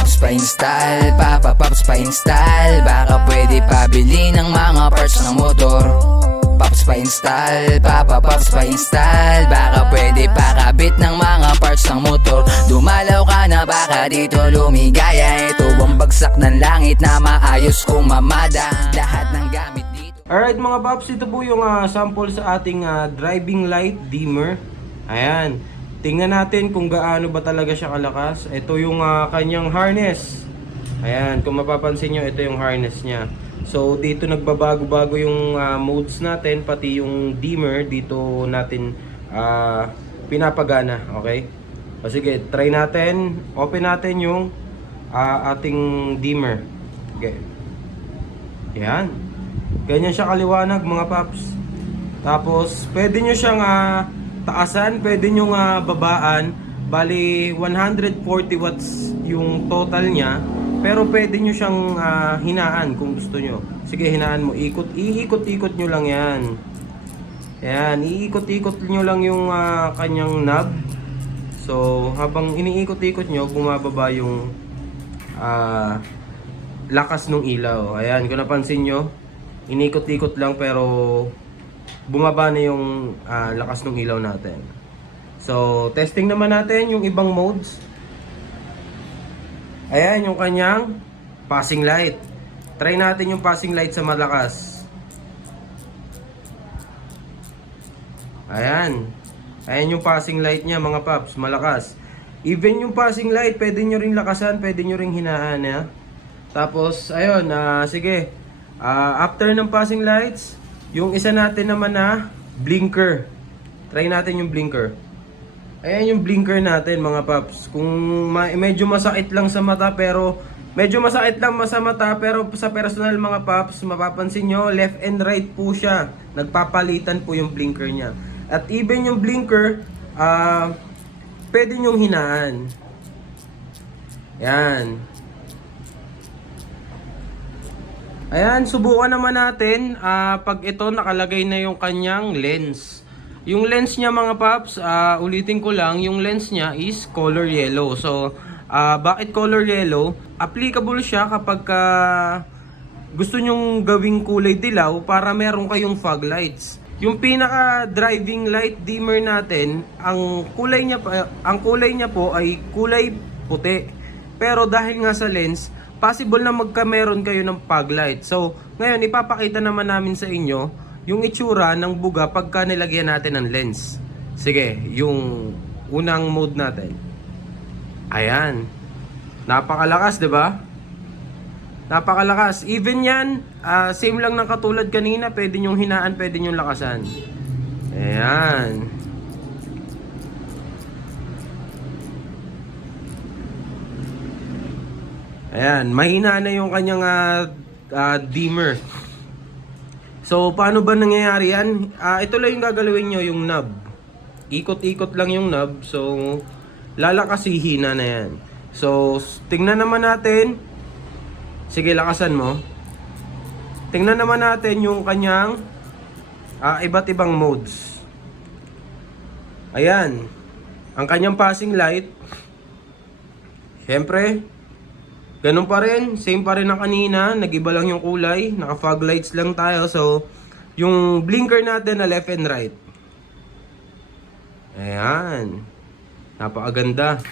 Paps pa-install, Paps pa-install. Baka pwede pabili ng mga parts ng motor. Paps pa-install, Paps pa-install. Baka pwede pakabit ng mga parts ng motor. Dumalaw ka na baka dito lumigaya. Ito ang bagsak ng langit na maayos kung mamada. Lahat ng gamit dito. Alright mga paps, ito po yung sample sa ating driving light dimmer. Ayan. Tingnan natin kung gaano ba talaga siya kalakas. Ito yung kanyang harness. Ayan, kung mapapansin nyo, ito yung harness niya. So dito nagbabago-bago yung modes natin, pati yung dimmer dito natin pinapagana. Okay? O sige, try natin. Open natin yung ating dimmer. Okay. Ayan. Ganyan siya kaliwanag mga paps. Tapos pwede nyo siyang taasan, pwede nyo babaan. Bali 140 watts yung total niya. Pero pwede nyo siyang hinaan kung gusto nyo. Sige, hinaan mo. Iikot-ikot nyo lang yan. Ayan, iikot-ikot nyo lang yung kanyang knob. So habang iniikot-ikot nyo, bumababa yung lakas ng ilaw. Ayan, kung napansin nyo, inikot-ikot lang pero bumaba na yung lakas ng ilaw natin. So testing naman natin yung ibang modes. Ayan yung kanyang passing light. Try natin yung passing light sa malakas. Ayan. Ayan yung passing light niya mga paps, malakas. Even yung passing light, pwede nyo ring lakasan, pwede nyo ring hinaan. Ya? Tapos ayun, sige. After ng passing lights, yung isa natin naman na blinker. Try natin yung blinker. Ayan yung blinker natin mga paps. Kung medyo masakit lang sa mata pero sa personal mga paps, mapapansin nyo, left and right po siya. Nagpapalitan po yung blinker niya. At even yung blinker, pwede nyong hinaan. Yan. Ayan, subukan naman natin pag ito nakalagay na yung kanyang lens. Yung lens niya mga paps, ulitin ko lang, yung lens niya is color yellow. So, bakit color yellow? Applicable siya kapag gusto nyong gawing kulay dilaw para meron kayong fog lights. Yung pinaka driving light dimmer natin, ang kulay niya po ay kulay puti. Pero dahil nga sa lens, possible na meron kayo ng fog light. So, ngayon ipapakita naman namin sa inyo yung itsura ng buga pagka nilagyan natin ng lens. Sige, yung unang mode natin. Ayan. Napakalakas, 'di ba? Napakalakas. Even 'yan, same lang ng katulad kanina, pwede nyong hinaan, pwede nyong lakasan. Ayan. Ayan, mahina na yung kanyang dimmer. So, paano ba nangyayari yan? Ito lang yung gagalawin nyo, yung knob. Ikot-ikot lang yung knob. So, lalakasihina na yan. So, tingnan naman natin. Sige, lakasan mo. Tingnan naman natin yung kanyang iba't ibang modes. Ayan. Ang kanyang passing light. Siyempre, ganun pa rin, same pa rin na kanina, nag-iba lang yung kulay, naka-fog lights lang tayo. So, yung blinker natin na left and right. Ayan. Napakaganda.